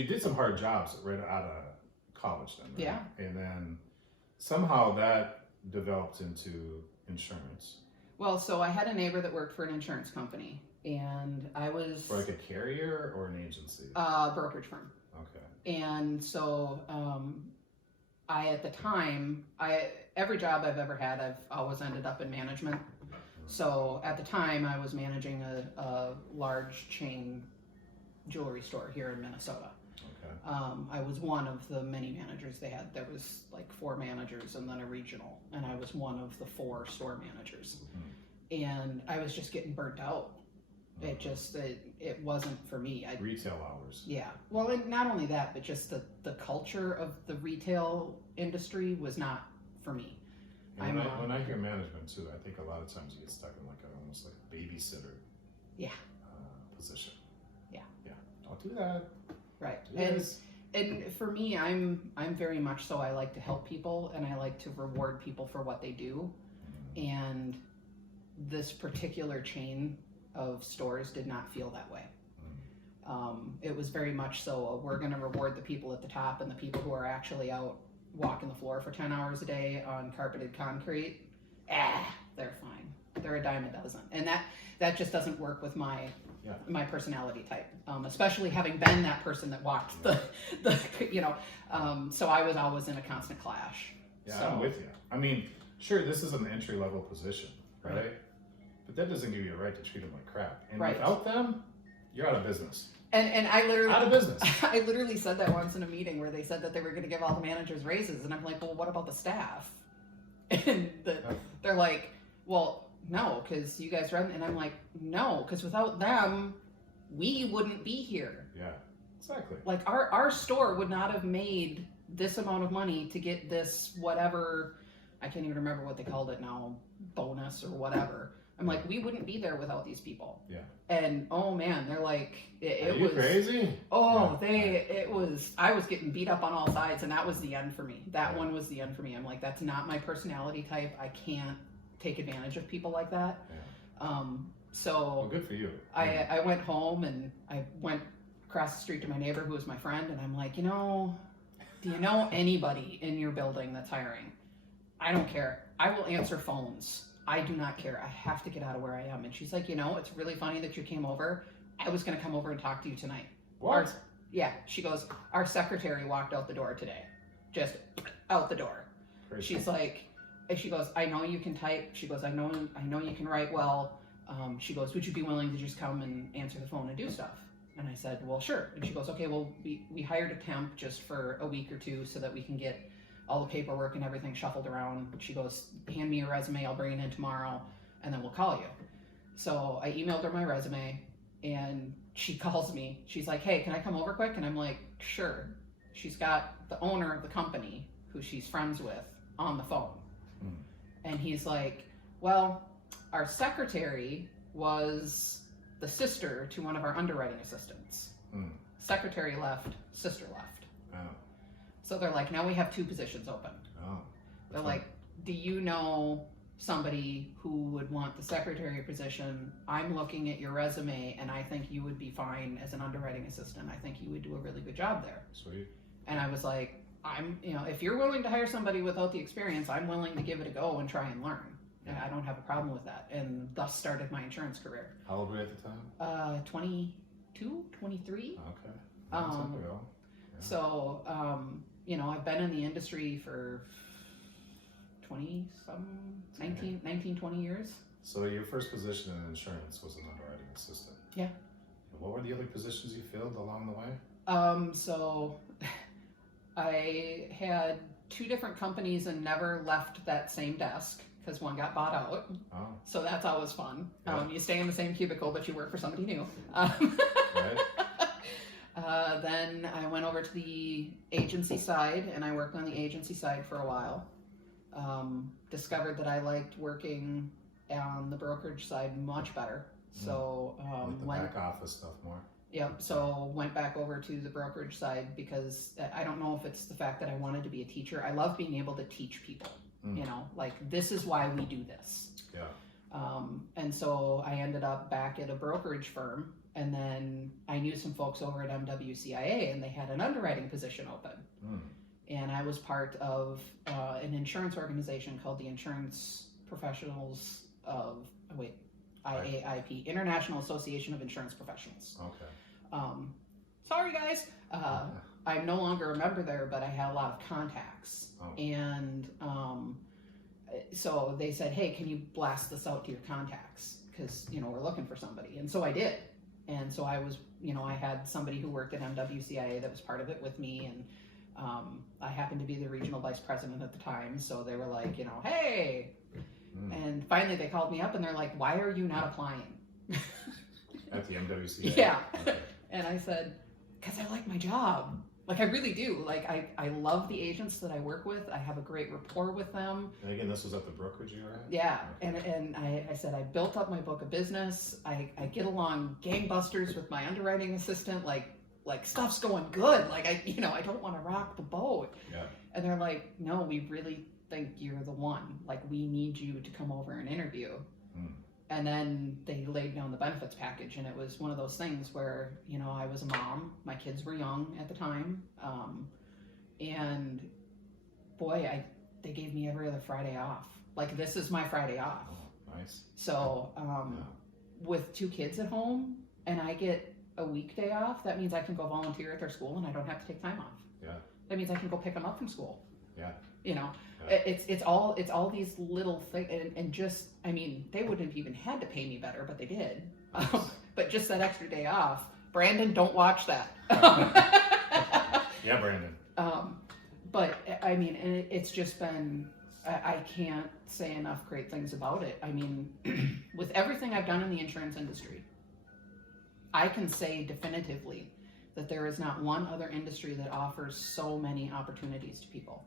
you did some hard jobs right out of college then, right? Yeah. And then somehow that developed into insurance. Well, so I had a neighbor that worked for an insurance company, and I was For like a carrier or an agency? Brokerage firm. Okay. And so I, at the time, every job I've ever had, I've always ended up in management. So at the time, I was managing a large chain jewelry store here in Minnesota. Okay. I was one of the many managers they had. There was like 4 managers and then a regional, and I was one of the 4 store managers. And I was just getting burnt out. It wasn't for me. Retail hours. Yeah. Well, and not only that, but just the culture of the retail industry was not for me. And when I hear management too, I think a lot of times you get stuck in almost like a babysitter. Yeah. Position. Yeah. Yeah. Don't do that. Right. Yes. And for me, I'm very much so. I like to help people, and I like to reward people for what they do. And this particular chain of stores did not feel that way. It was very much so, we're going to reward the people at the top, and the people who are actually out walking the floor for 10 hours a day on carpeted concrete, they're fine. They're a dime a dozen. And that just doesn't work with my personality type, especially having been that person that walked so I was always in a constant clash. Yeah, so, I'm with you. I mean, sure, this is an entry-level position, right? But that doesn't give you a right to treat them like crap. And without them, you're out of business. And I literally out of business. I literally said that once in a meeting where they said that they were going to give all the managers raises, and I'm like, well, what about the staff? And they're like, well, no, because you guys run. And I'm like, no, because without them, we wouldn't be here. Yeah, exactly. Like our store would not have made this amount of money to get this whatever, I can't even remember what they called it now, bonus or whatever. I'm like, we wouldn't be there without these people. Yeah. And oh man, they're like, Are you crazy? Oh, I was getting beat up on all sides, and that was the end for me. That one was the end for me. I'm like, that's not my personality type. I can't take advantage of people like that. Yeah. So well, good for you. I went home, and I went across the street to my neighbor who was my friend, and I'm like, do you know anybody in your building that's hiring? I don't care. I will answer phones. I do not care. I have to get out of where I am. And she's like, it's really funny that you came over. I was going to come over and talk to you tonight. What? She goes, our secretary walked out the door today. Just out the door. Crazy. She's like, and she goes, I know you can type. She goes, I know you can write well. She goes, would you be willing to just come and answer the phone and do stuff? And I said, well, sure. And she goes, okay, well, we hired a temp just for a week or 2 so that we can get all the paperwork and everything shuffled around. She goes, hand me your resume, I'll bring it in tomorrow, and then we'll call you. So I emailed her my resume, and she calls me. She's like, hey, can I come over quick? And I'm like, sure. She's got the owner of the company, who she's friends with, on the phone. And he's like, well, our secretary was the sister to one of our underwriting assistants. Secretary left, sister left. Oh. So they're like, now we have 2 positions open. Oh. They're like, do you know somebody who would want the secretary position? I'm looking at your resume, and I think you would be fine as an underwriting assistant. I think you would do a really good job there. Sweet. And I was like, if you're willing to hire somebody without the experience, I'm willing to give it a go and try and learn. And I don't have a problem with that. And thus started my insurance career. How old were you at the time? 22, 23. Okay. That's up to go. Yeah. So, I've been in the industry for 20, 20 years. So your first position in insurance was an underwriting assistant. Yeah. What were the other positions you filled along the way? So I had 2 different companies and never left that same desk because one got bought out. Oh. So that's always fun. Yeah. You stay in the same cubicle, but you work for somebody new. Right. Then I went over to the agency side, and I worked on the agency side for a while. Discovered that I liked working on the brokerage side much better. So like the back office stuff more. Yep. So went back over to the brokerage side because I don't know if it's the fact that I wanted to be a teacher. I love being able to teach people. This is why we do this. Yeah. And so I ended up back at a brokerage firm And then I knew some folks over at MWCIA, and they had an underwriting position open. And I was part of an insurance organization called the Insurance Professionals of, IAIP, International Association of Insurance Professionals. Okay. Sorry, guys. I'm no longer a member there, but I had a lot of contacts. And so they said, hey, can you blast this out to your contacts? Because, we're looking for somebody. And so I did. And so I was, I had somebody who worked at MWCIA that was part of it with me. And I happened to be the regional vice president at the time. So they were like, hey. And finally they called me up and they're like, why are you not applying? At the MWCA? Yeah. Okay. And I said, because I like my job. Like, I really do. Like, I love the agents that I work with. I have a great rapport with them. And again, this was at the brokerage you were at? Yeah. Okay. And I said, I built up my book of business. I get along gangbusters with my underwriting assistant. Like stuff's going good. Like, I don't want to rock the boat. Yeah. And they're like, no, we really think you're the one. Like, we need you to come over and interview. And then they laid down the benefits package, and it was one of those things where, I was a mom, my kids were young at the time, and boy, they gave me every other Friday off. Like, this is my Friday off. Oh, nice. So, with 2 kids at home, and I get a weekday off, that means I can go volunteer at their school, and I don't have to take time off. Yeah. That means I can go pick them up from school. Yeah. It's all these little things, and just, they wouldn't have even had to pay me better, but they did. But just that extra day off. Brandon, don't watch that. Yeah, Brandon. But and it's just been, I can't say enough great things about it. With everything I've done in the insurance industry, I can say definitively that there is not one other industry that offers so many opportunities to people.